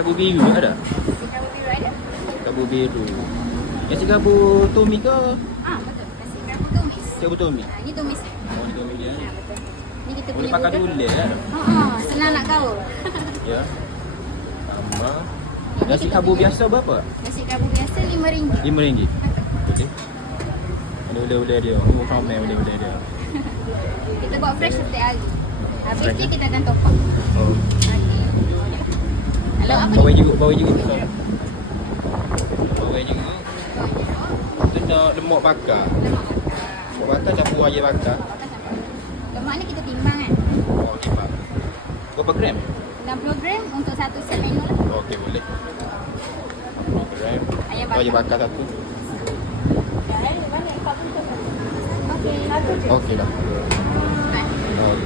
kabur biru ada? Nasi kabur biru ada. Kabur biru. Nasi kabur tomi ke? Betul. Nasi kabur tumis. Kabur tomi. Ni tumis. Oh, ni tomi dia. Betul. Ni kita Boleh punya pakai burger. dulu ya. Senang nak gaul. Ya. Sama. Nasi kabur biasa berapa? Nasi kabur biasa RM5. RM5. Boleh. Ada boleh dia. Oh, ramai boleh dia. Kita buat fresh setiap hari. Habis dia kita akan top up. Oh. Okey. Kalau apa Bawai ni? juga. Bawai juga. Kita nak lemak bakar. Lemak. Lemak bakar campur air bakar. Lemak ni kita timbang kan. Oh, timbang. Berapa gram? 60 gram untuk satu set menu lah. Okey, boleh. 60 gram. Ayam bakar. Air bakar satu. Okey. Okey dah. Baik. Okey.